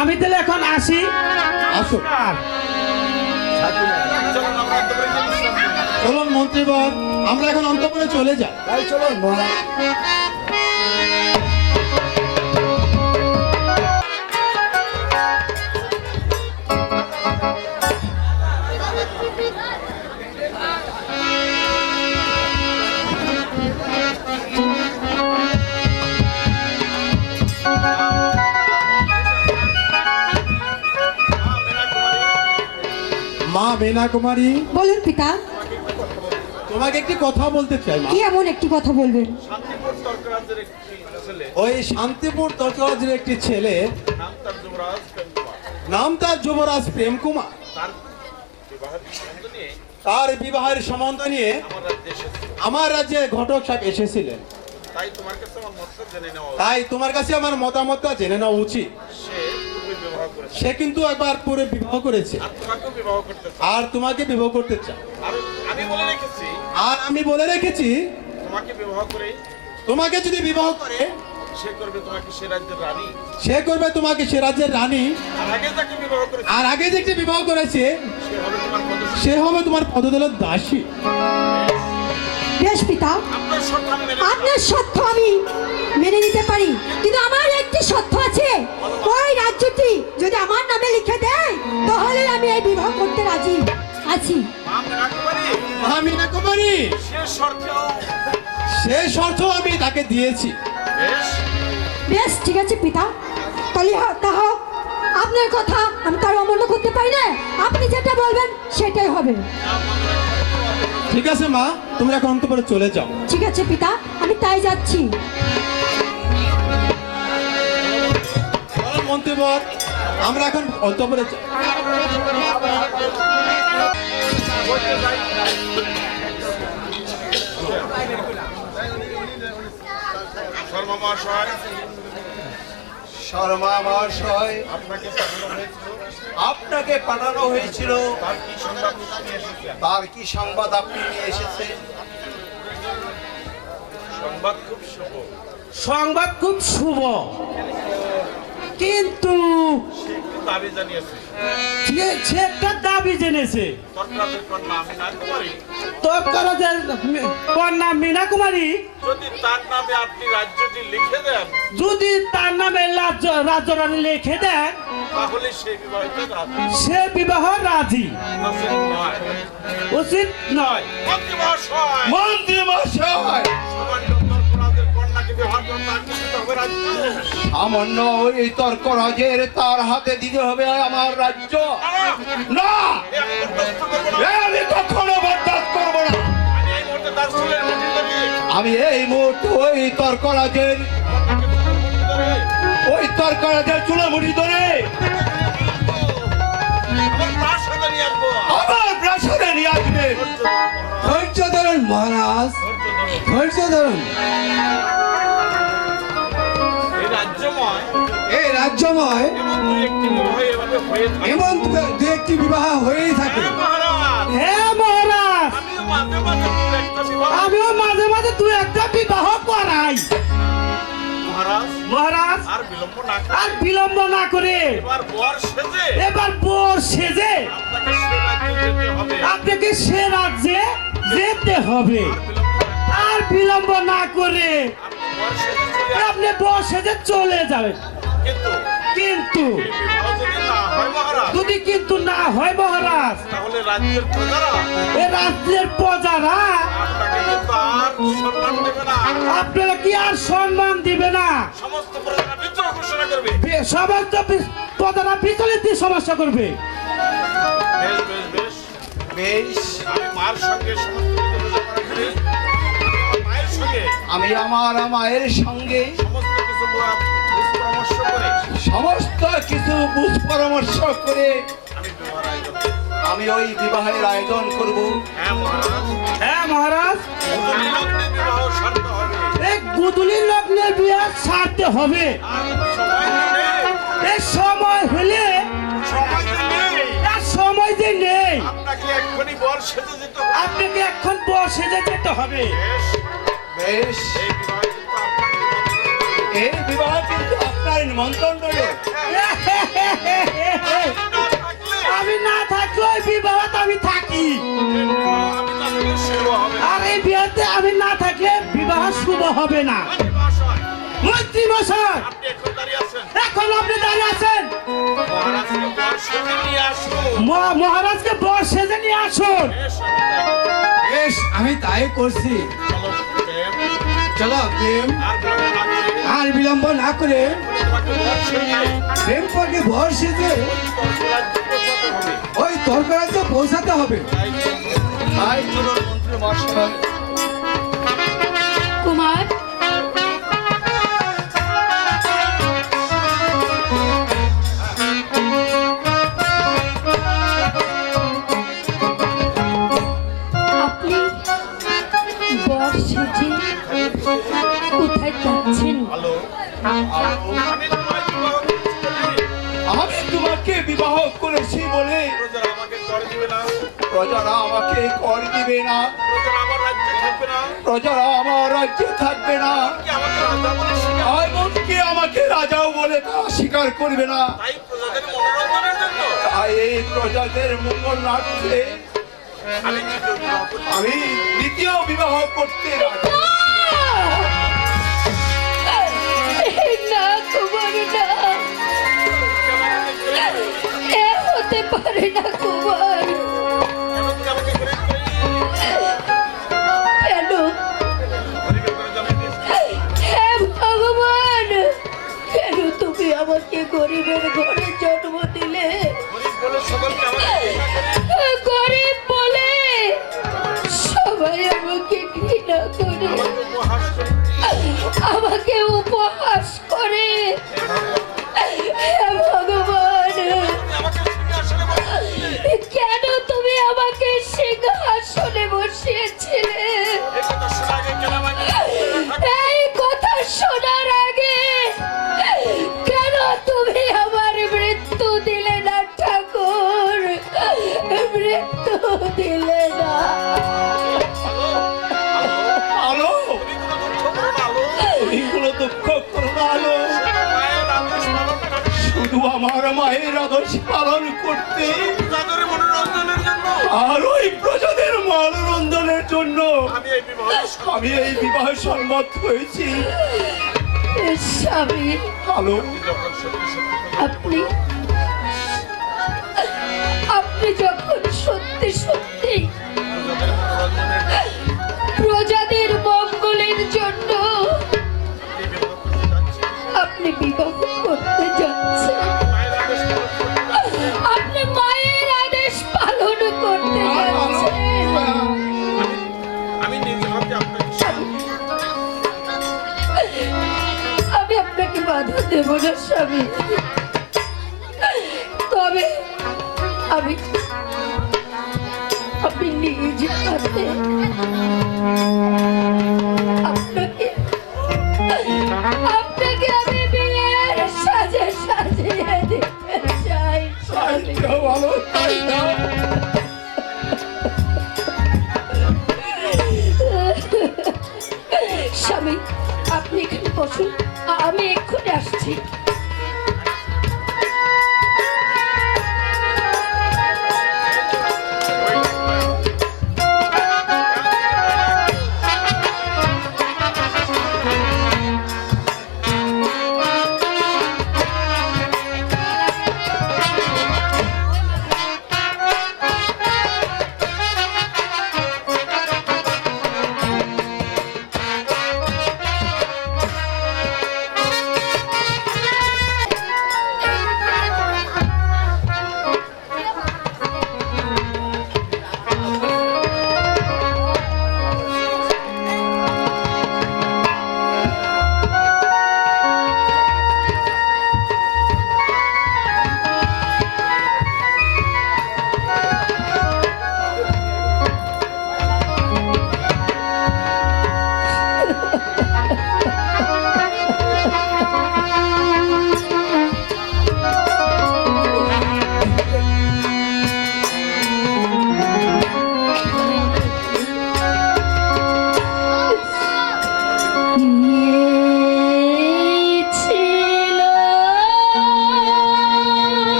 আমি তাহলে এখন আসি। আসো। চলুন মন্ত্রীবর, আমরা এখন অন্তঃপুরে চলে যাই। তাই চলো মা। মা বেনা কুমারী, বলুন পিতা, তোমাকে একটি কথা বলতে চাই মা। কি এমন একটি কথা বলবেন? ওই শান্তিপুর তর্করাজের একটি ছেলে, নাম তার যুবরাজ প্রেম কুমার, তার বিবাহের সম্বন্ধ নিয়ে আমার রাজ্যে ঘটক সাহেব এসেছিলেন। তাই তোমার কাছে আমার মতামতটা জেনে নেওয়া উচিত। সে কিন্তু একবার পরে বিবাহ করেছে আর তোমাকে বিবাহ করতে চায়। আর আমি বলে রেখেছি তোমাকে যদি বিবাহ করে সে করবে তোমাকে সে রাজ্যের রানী। আর আগে যে একটি বিবাহ করেছে সে হবে তোমার পদতলের দাসী। বেশ পিতা, আপনার সত্য আমি মেনে নিতে পারি, কিন্তু আমার একটি সত্য আছে। ওই রাজ্যটি যদি আমার নামে লিখে দেয় তাহলে আমি এই বিবাহ করতে রাজি আছি। মীনা কুমারী, সে শর্ত আমি তাকে দিয়েছি। বেশ ঠিক আছে পিতা, তাহলে তা হোক। আপনার কথা আমি তার অমান্য করতে পারি না, আপনি যেটা বলবেন সেটাই হবে। ঠিক আছে মা, তুমি এখন অন্তঃপুরে চলে যাও। ঠিক আছে পিতা, আমি তাই যাচ্ছি। মন্ত্রীবর, আমরা এখন অন্তঃপুরে যাই। শর্মা মহাশয়, আপনাকে পাঠানো হয়েছিল। তার কি সংবাদ আপনি নিয়ে এসেছেন? সংবাদ খুব শুভ, কিন্তু সে একটা দাবি জেনেছে। তৎকালের কন্যা মীনা কুমারী যদি তার নামে আপনি রাজ্যটি লিখে দেন, যদি তার নামে রাজ্যরানী লিখে দেন তাহলে সেই বিবাহিত সে বিবাহ রাজি। উচিত নয়। মন্ত্রী মহাশয়, মন্ত্রী মহাশয়, সামান্য এই তর্করাজের তার হাতে দিতে হবে আমার রাজ্য। না, আমি কখনো বরদাস্ত করব না। আমি এই মুহূর্তে ওই তর্করাজের চুলোমুড়ি ধরে আমার প্রাসাদে নিয়ে আসবে। ধৈর্য ধরুন মহারাজ, ধৈর্য ধরুন। এই রাজ্যময় এমন দু একটি বিবাহ হয়েই থাকে। হ্যাঁ মহারাজ, আমিও মাঝে মাঝে দু একটা বিবাহ করাই। মহারাজ, আর বিলম্ব না করে এবার বর সেজে আপনাকে সে রাজ্যে যেতে হবে। আর বিলম্ব না করে আপনি বর সেজে চলে যাবেন। কিন্তু যদি কিন্তু না হয় মহারাজ, তাহলে রাজ্যের প্রজারা এ রাজ্যের প্রজারা আপনারা কি আর সম্মান দিবে না? সমস্ত প্রজারা বিদ্রোহ ঘোষণা করবে। সমস্ত প্রজারা বিচলিত সমস্যা করবে। বেশ বেশ বেশ বেশ, আমি মার সঙ্গে সমস্ত কিছু বোঝাপড়া করি। মায়ের সঙ্গে আমি আমার মায়ের সঙ্গে সমস্ত কিছু বুঝ পরামর্শ করে আমি ওই বিবাহের আয়োজন করব। হ্যাঁ মহারাজ, হ্যাঁ মহারাজ, বিবাহ সারতে হবে। এই গুদুলির লগ্নে বিয়ে সারতে হবে। এই সময় হলে সময় যে নেই, আপনাকে এক্ষুনি বর সেজে যেতে হবে। আপনাকে এখন বর সেজে যেতে হবে। বেশ, এই বিবাহ কিন্তু আপনার নিমন্ত্রণ রইল। হবে না। মন্ত্রী মহাশয়, মন্ত্রী মশাই, আপনি এখন দাঁড়িয়ে আছেন। এখন আপনি দাঁড়িয়ে আছেন। মহারাজকে বর সেজে নিয়ে আসুন। মহারাজকে বর সেজে নিয়ে আসুন। বেশ, আমি তাই- বেশ, আমি তাই করছি। চলো, প্রেম। চলো প্রেম, আর বিলম্ব না করে আর বিলম্ব না করে তোমাকে বর সেজে প্রেম পরকে ভর সেজে তর্করাজ্যে পৌঁছাতে হবে। ওই তর্করাজ্যে পৌঁছাতে হবে। তাই তাই চলুন মন্ত্রী মহাশয়। কুমার, আপনি বর সেজে কোথায় যাচ্ছেন? ভালো। আমি তোমায় বিবাহ করছি বলে আমি তোমাকে বিবাহ করেছি বলে প্রজারা আমাকে কর দিবে না, প্রজারা আমাকে কর দিবে না, প্রজারা আমার রাজ্যে থাকবে না, প্রজারা আমার রাজ্যে থাকবে না, কি আমাকে রাজা বলে স্বীকার- এমনকি আমাকে রাজাও বলে তারা স্বীকার করবে না। তাই প্রজাদের মনোরঞ্জনের জন্য তাই এই প্রজাদের মঙ্গলার্থে আমি দ্বিতীয় বিবাহ করছি। আমি দ্বিতীয় বিবাহ করতে রাজি। না কুমার, না, এ হতে পারে না কুমার। কেন তুমি আমাকে গরিব করে কেন? গরিবের করে জন্ম দিয়েছো? হে ভগবান, কেন তুমি আমাকে গরিবের ঘরে জন্ম দিলে? গরিব বলে সকলকে আমাকে ঘৃণা করে, গরিব বলে সবাই আমাকে ঘৃণা করে, আমাকে উপহাস করে। আমাকে উপহাস করে। হে ভগবান, তুমি আমাকে সিংহাসনে বসিয়েছিলে। কেন তুমি আমাকে সিংহাসনে বসিয়েছিলে? এই কথা শোনা আগে কেন আমাকে এই কথা শোনার আগে কেন তুমি আমার মৃত্যু দিলে না ঠাকুর? মৃত্যু দিলে না। আলো, তুমি কোনো দুঃখ করো না, আলো। তুমি কোনো দুঃখ করো না আলো। মায়ের আদেশ পালন করে শুধু আমার মায়ের আদর্শ পালন করতে প্রজাদের মনোরঞ্জনের জন্য আর ওই প্রজাদের মনোরঞ্জনের জন্য আমি এই বিবাহ আমি এই বিবাহে সম্মত হয়েছি। স্বামী, আলো, যখন সত্যি সত্যি আপনি আপনি যখন সত্যি সত্যি প্রজাদের মনোরঞ্জনের প্রজাদের মঙ্গলের জন্য এই বিবাহ করতে যাচ্ছি, আপনি বিবাহ করতে যাচ্ছেন, মায়ের আদেশ পালন করতে আপনি মায়ের আদেশ পালন করতে যাচ্ছেন, আমি নিজে হাতে আপনাকে আমি আপনাকে বাধা দেব না স্বামী। তবে আমি নিজ হাতে আপনাকে আমি বিয়ের সাজে সাজিয়ে দিতে চাই স্বামী। ভালো তাই না? স্বামী, আপনি এখানে বসুন, আমি এক্ষুনি আসছি।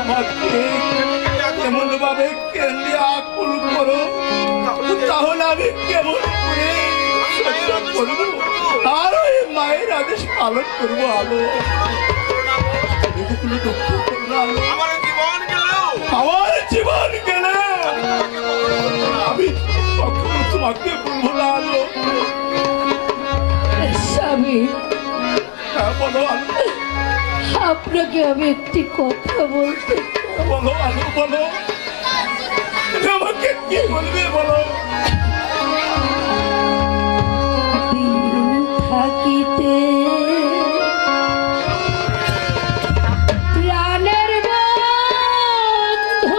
আমাকে এমন ভাবে কেন্দ্রে আকুল করো, তাহলে আমি কেমন করে সহ্য করবো আর ওই মায়ের আদেশ পালন করবো? আলো তুমি দুঃখ করো না আলো। আমার জীবন গেলেও আমার জীবন গেলে আমি কখনো তোমাকে বলবো না আলো। স্বামী, হ্যাঁ, বলো আলো, আপনাকে আমি একটি কথা বলতে বলো আলো, বলো তুমি আমাকে কি বলবে বলো। দিন থাকিতে প্রাণের বন্ধু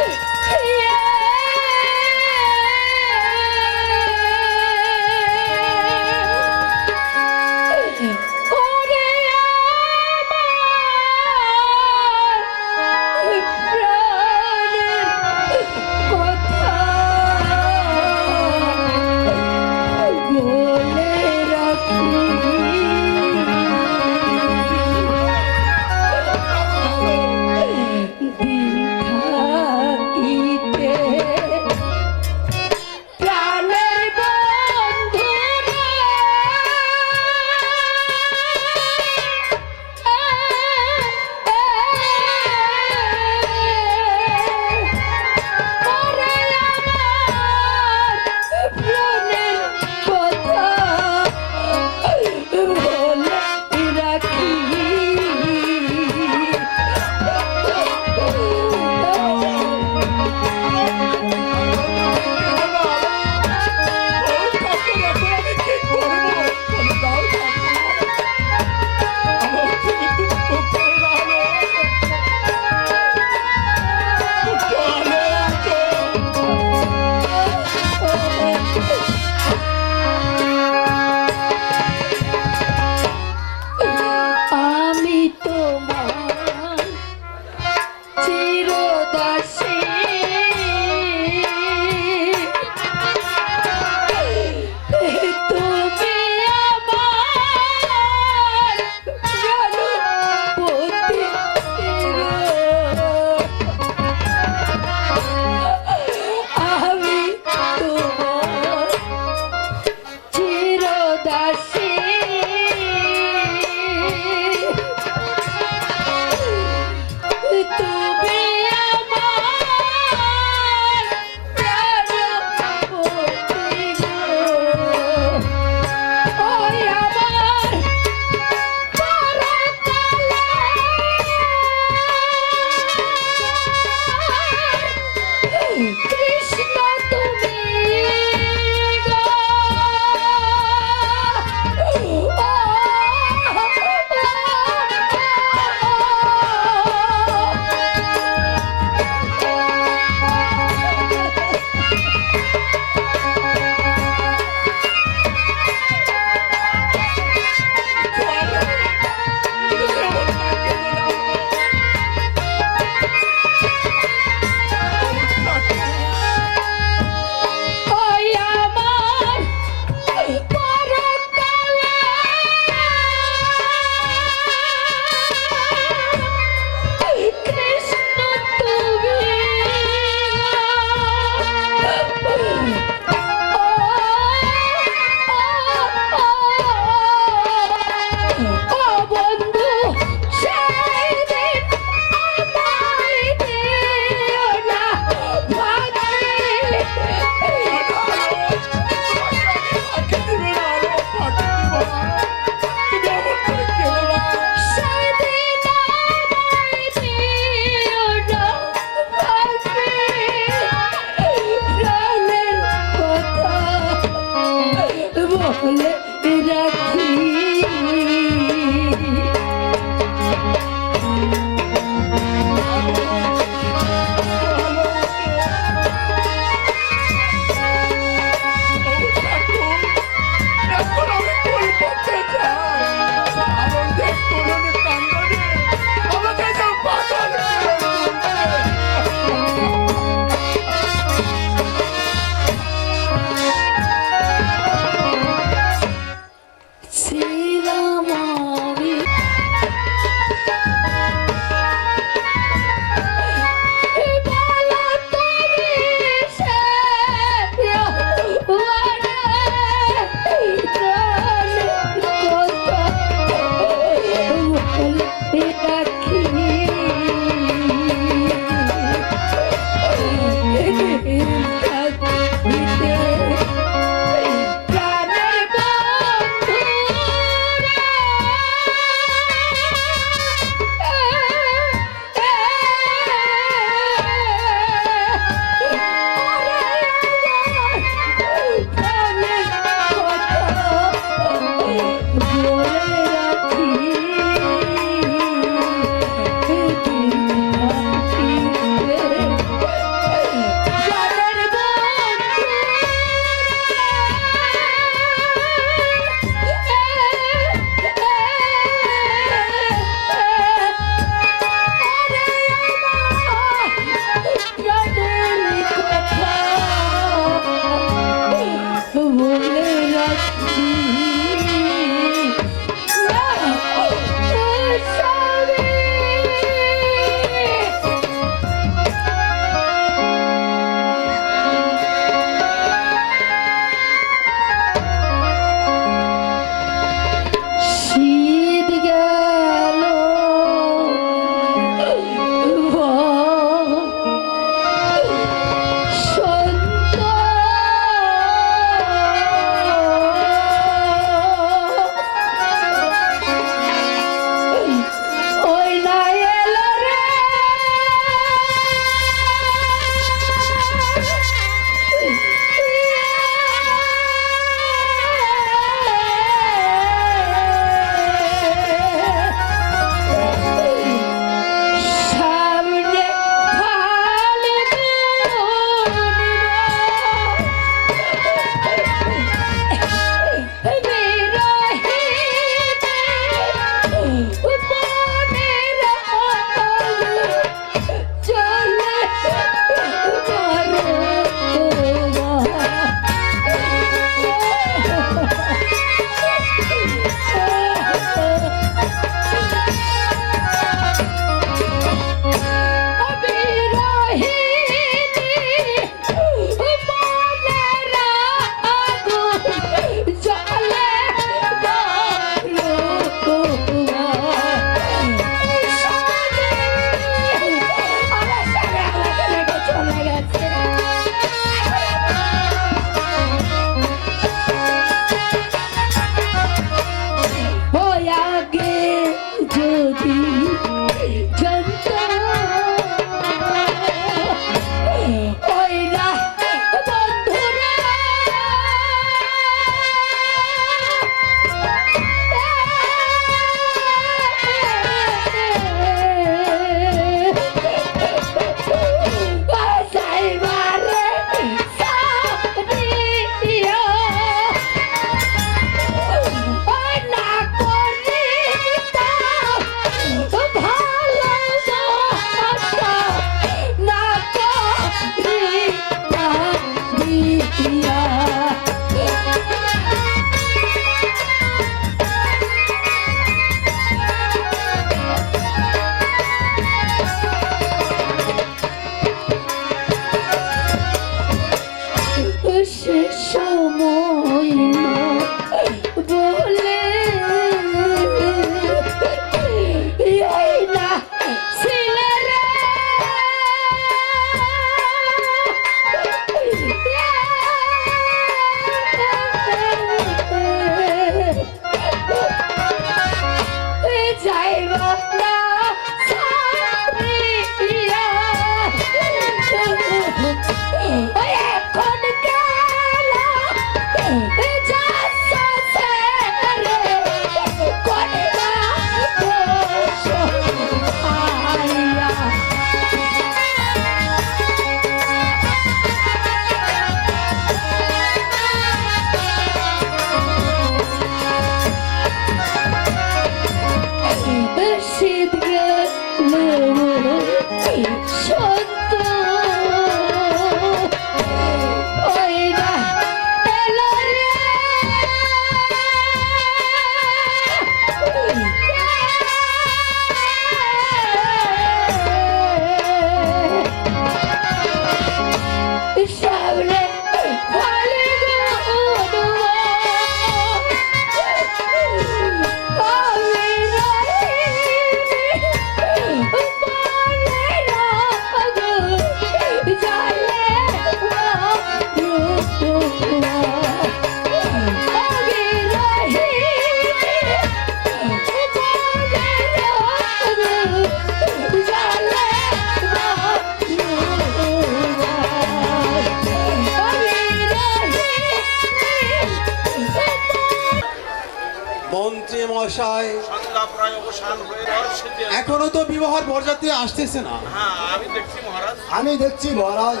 মশাই, সন্ধ্যা প্রায় অবসান হয়ে রহস্যে এখনো তো বিবাহের বরযাত্রী আসতেছে না। হ্যাঁ আমি দেখছি মহারাজ আমি দেখছি মহারাজ,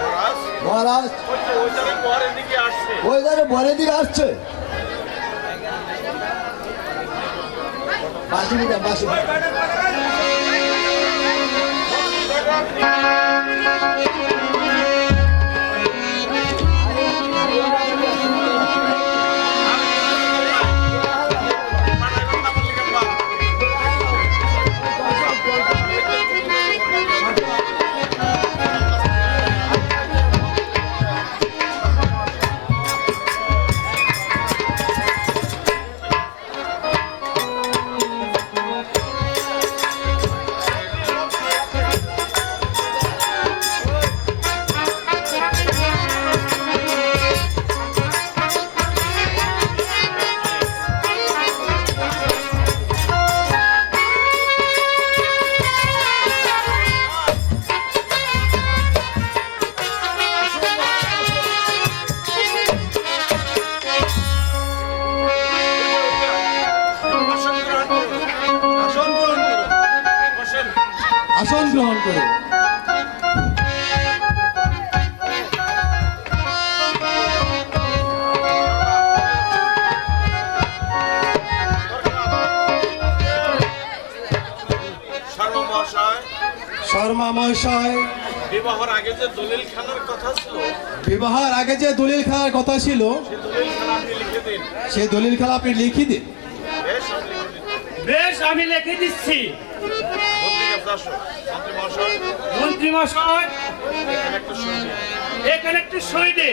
মহারাজ মহারাজ ওই যে ওই ধারে ঘরের দিকে আসছে ওই ধারে বনের দিকে আসছে। বাসি দিকে বাসি আসন গ্রহণ করুন। শর্মা মহাশয়, বিবাহের আগে যে দলিল খানার কথা ছিল বিবাহের আগে যে দলিল খেলার কথা ছিল, সেই দলিল খানা আপনি লিখে দিন। সেই দলিল খেলা আপনি লিখে দিন। বেশ আমি লিখে দিন। বেশ আমি লিখে দিচ্ছি। মন্ত্রী কাছে আসো। মন্ত্রী মহাশয় মন্ত্রী মশাই, এখানে একটা সই দিন। এখানে একটু সই দে।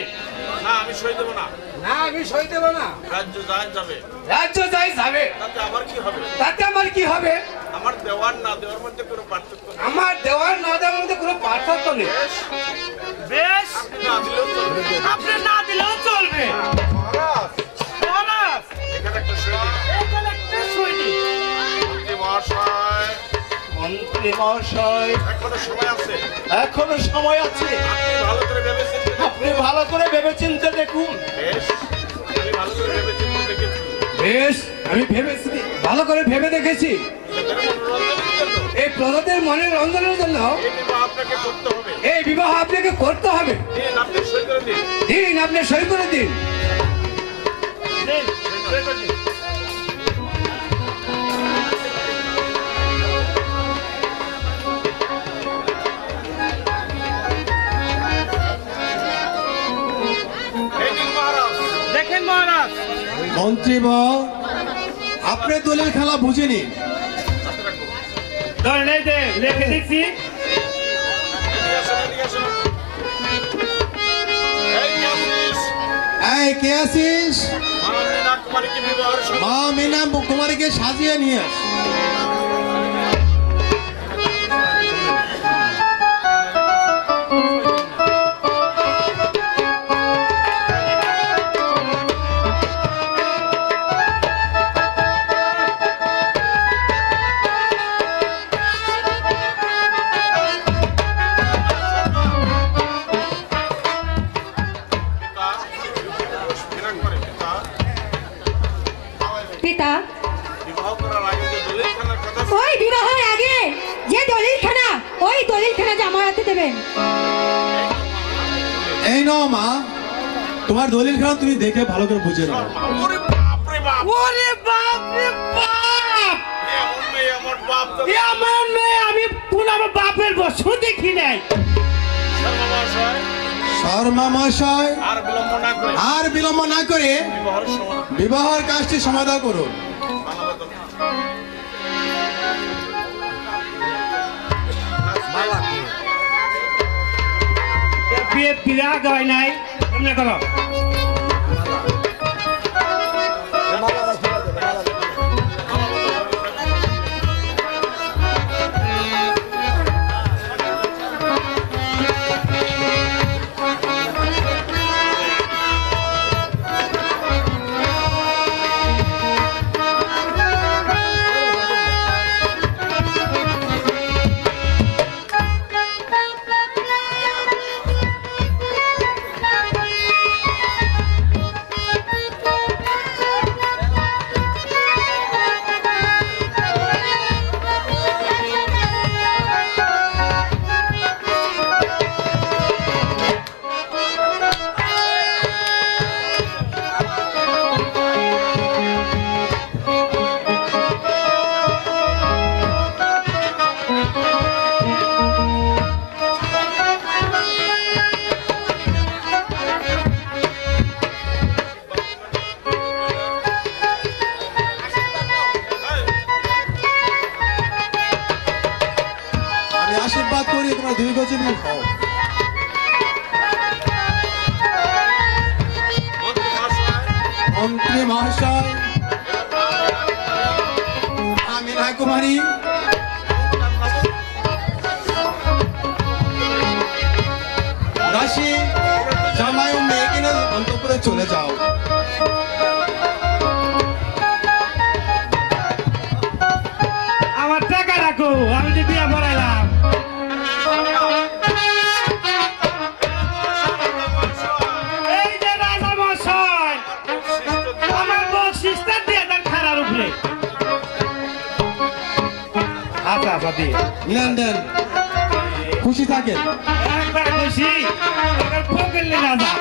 না আমি সই দেবো না, না আমি সই দেব না। রাজ্য যান যাবে, রাজ্য যাই যাবে, তাতে আমার কি হবে? তাতে আমার কি হবে? আমার দেওয়ার না দেওয়ার মধ্যে কোনো পার্থক্য নেই। আমার দেওয়ার না দেওয়ার মধ্যে কোনো পার্থক্য নেই। বেশ আপনি না দিলেও চলবে। আপনি না দিলেও চলবে। মহারাজ মহারাজ, এখানে একটা সই দিন। এখানে একটা সই দে। মন্ত্রী মহাশয় মন্ত্রী মহাশয়, এখনো সময় আছে, এখনো সময় আছে, আপনি ভালো করে ভেবেছেন। আপনি ভালো করে ভেবেচিন্তে দেখুন। বেশ আমি ভালো করে ভেবেছেন দেখেছি। বেশ আমি ভেবেছি, ভালো করে ভেবে দেখেছি। এদের মনোরঞ্জনের জন্য এই প্রজাদের মনের রঞ্জনের জন্য এই বিবাহ আপনাকে করতে হবে। এই বিবাহ আপনাকে করতে হবে। দিন আপনি সই করে দিন। দিন, আপনি সই করে দিন। দিন, সই করে দিন। এই দিন মহারাজ। দেখেন মহারাজ, মন্ত্রী বাবু, আপনি দলিল খেলা বুঝে নিন। হাতে রাখুন। ধরেন এই যে লিখে দিচ্ছি। এদিকে আসুন, এদিকে আসুন। এই কে আছিস? এই কে আছিস? মা মীনা কুমারীকে বিবাহের সময় মা মীনা কুমারীকে সাজিয়ে নিয়ে আস। মীনা কুমারী পিতা পিতা, বিবাহ করার আগে যে দলিল খানার কথা ছিল, ওই বিবাহের আগে যে দলিলখানা, ওই দলিলখানা যে আমার হাতে দেবেন। এই নাও মা, তোমার দলিল খেলা তুমি দেখে ভালো করে বুঝে নাও। ওরে বাপ রে বাপ, ওরে বাপ রে বাপ! এমন মেয়ে আমার বাপ তো এ আমার মেয়ে, আমি কোন আমার বাপের বসু দেখি নাই। শর্মা মহাশয় শর্মা মহাশয়, আর বিলম্ব না করে আর বিলম্ব না করে বিবাহের সময় বিবাহের কাজটি সমাধা করুন। মানবতা বিয়ে বিরাগ হয় নাই, এমনি করো। চিরজীবী হও। মন্ত্রী মহাশয়, আমি রাজকুমারী রাশি জামাই ও মেয়েকে নিয়ে অন্তঃপুরে চলে যাও। আমার টাকা রাখো, আমি যে বিয়া পড়াইলাম। এই যে রাজা মশাই, আমার বকশিসটা দিয়ে দেন খারার উপরে। আচ্ছা আচ্ছা দিয়ে নেন দেন, খুশি থাকেন। একবার খুশি, একবার পকেলে রাজা।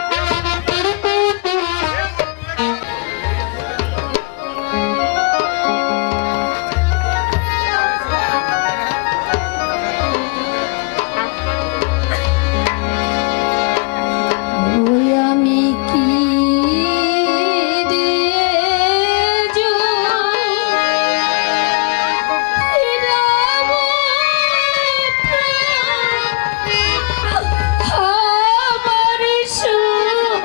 ওই আমি কি দিয়ে আমার সুখ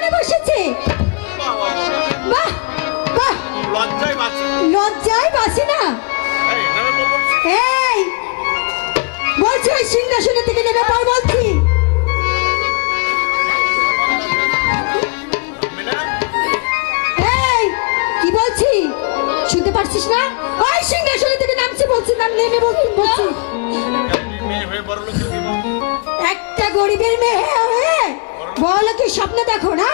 সিংহাসনে বসেছে। বাহ, বাহ, বাহ। বাহ বাহ, লজ্জায় বাঁচি। লজ্জায় বাসি না। এই, নামে বলছি। এই বলছি ওই সিংহাসনে থেকে নেমে পড় বলছি। মিনা, এই কি বলছি শুনতে পারছিস না? ওই সিংহাসনে থেকে নামছি বলছি, নাম নেমে বলছি। মেয়ে হয়ে বড় লোকের বিবাহ। একটা গরিবের মেয়ে হয়ে বলো কি স্বপ্ন দেখো না?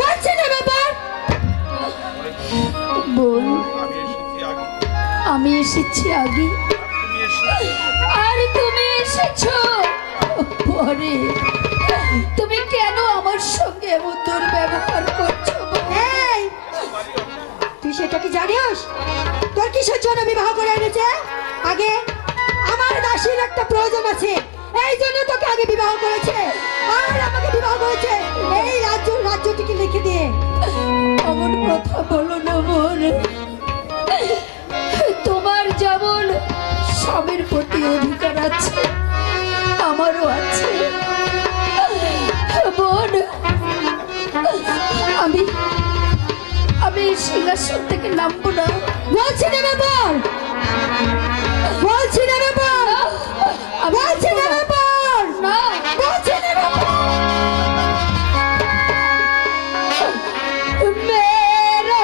বলছি নেমে পড়। বোন, আমি এসেছি আগে। আমি এসেছি আগে, তুমি এসেছো। আর তুমি এসেছো পরে। তুমি কেন আমার সঙ্গে এমন দুর্ব্যবহার করছো বোন? এই তুই সেটা কি জানিস? তোর কিসের জন্য বিবাহ করে এনেছে? আগে আমার দাসীর একটা প্রয়োজন আছে, এই জন্য তোকে আগে বিবাহ করেছে। আর আমাকে বিবাহ করেছে এই রাজ্যটিকে লিখে দিয়ে। অমন কথা বলো না বোন। তোমার যেমন স্বামীর প্রতি অধিকার আছে, আমারও আছে বোন। আমি আমি সিংহাসন থেকে নামবো না। বলছি নেমে পড়, বলছি নেমে পড়, বলছি নেমে পড়, না, বলছি নেমে পড়। মেরা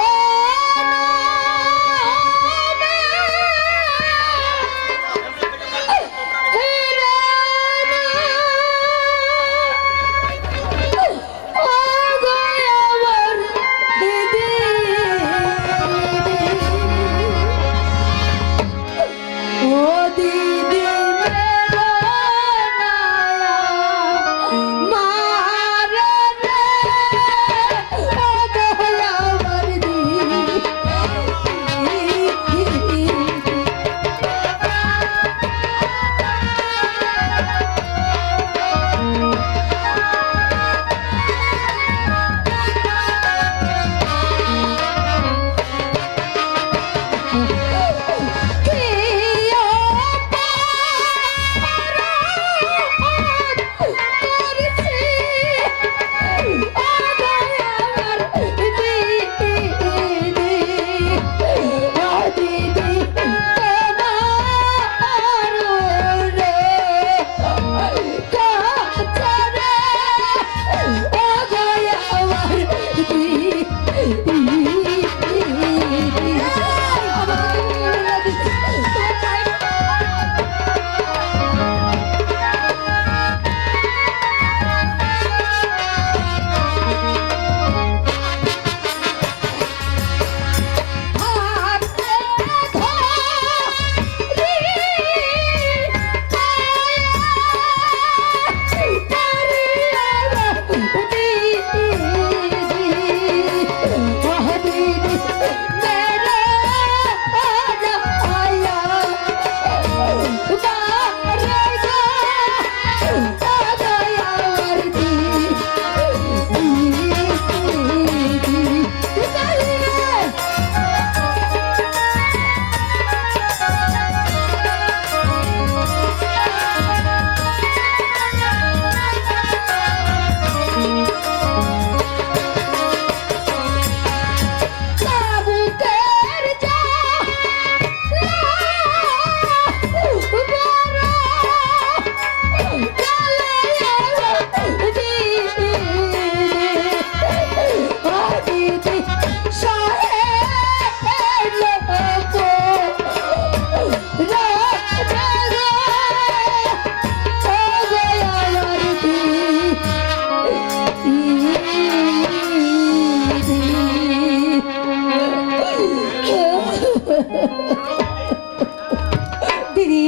দিদি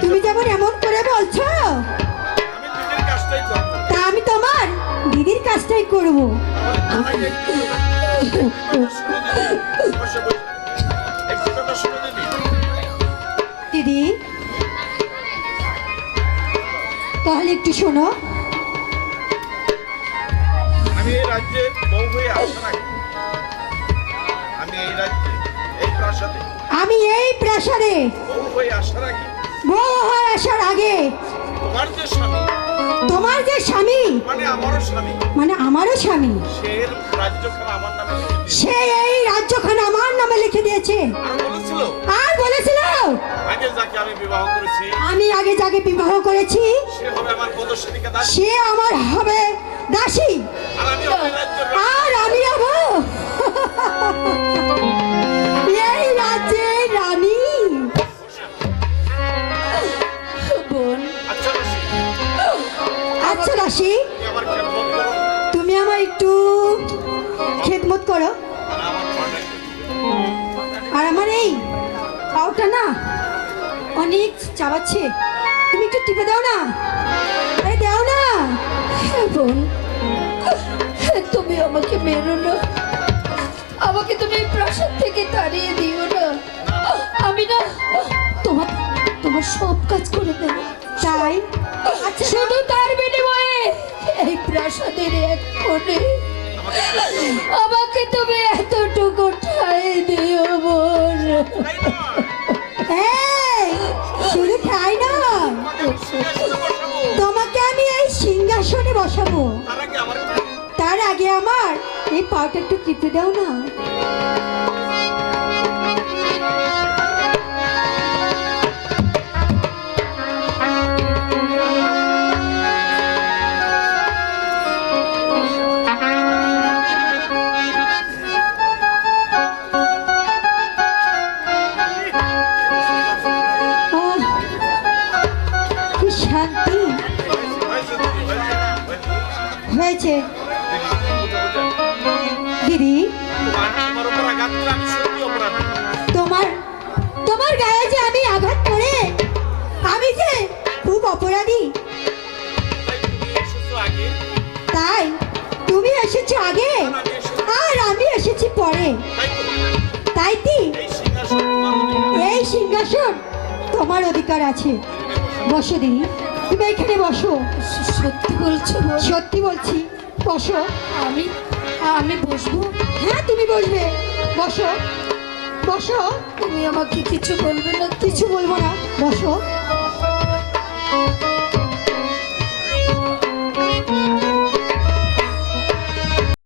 তুমি যেমন এমন করে বলছো, আমি নিজের কাজটাই করবো। তা আমি তোমার দিদির কাজটাই করব। আমাকে একটু শুনে দিবি। বসে বসে। একটু কথা শুনে দিবি। দিদি তাহলে একটু শোনো। আমি এই রাজ্যে বউ হয়ে আসার আগে, আমি এই রাজ্যে এই প্রাসাদে আমি এই প্রাসাদে বউ হয়ে আসার আগে বউ হয়ে আসার আগে তোমার যে স্বামী তোমার যে স্বামী মানে আমারও স্বামী, মানে আমারও স্বামী, সে এর রাজ্যখানা আমার নামে লিখে দিয়েছে। সে এই রাজ্যখানা আমার নামে লিখে দিয়েছে। আর বলেছিল আর বলেছিল আগে যাকে আমি বিবাহ করেছি আমি আগে যাকে বিবাহ করেছি সে হবে আমার পদস্বামীকে দাসী, সে আমার হবে দাসী, আর আমি হবে রাজ্যের আর আমি হব এই রাজ্যের রানী। বোন, আচ্ছা দাসী, আচ্ছা দাসী, তুমি আমার খেদমত করো, তুমি আমার একটু খেদমত করো। আর আমার পাটা একটু টিপে আর আমার এই পাওটা না অনেক চাবাচ্ছে, তুমি একটু টিপে দাও না, আরে দাও না। বোন, তুমি আমাকে মেরো না, আমাকে তুমি এই প্রাসাদ থেকে তাড়িয়ে দিও না। আমি না তোমার তোমার সব কাজ করে দেবো, তাই আচ্ছা শুধু তার বিনিময়ে এই প্রাসাদের এক কোণে আমাকে তুমি এতটুকু ঠাই দিও বোন। তাই নয়, এই শুধু ঠাই না, তোমাকে আমি সিংহাসনে বসাবো, তোমাকে আমি এই সিংহাসনে বসাবো। তার আগে আমার তার আগে আমার এই পাউটা একটু টিপে দাও না। আহ, কি শান্তি হয়েছে দিদি, হয়েছে। হয়েছে দিদি, দিদি। তোমার উপর আঘাত করে আমি সত্যি অপরাধী। তোমার তোমার গায়ে যে আমি আঘাত করে আমি যে খুব অপরাধী, তাই তুমি এসেছো আগে, তাই তুমি এসেছো আগে আমি এসেছি, আর আমি এসেছি পরে, তাই তো তাই কি এই সিংহাসন তোমার অধিকার। এই সিংহাসন তোমার অধিকার আছে। বসো দিদি, তুমি এখানে বসো। সত্যি বলছো বোন? সত্যি বলছি, বসো। আমি আমি বসবো? হ্যাঁ তুমি বসবে, বসো বসো। তুমি আমাকে কিছু বলবে না তো? কিছু বলবো না, বসো।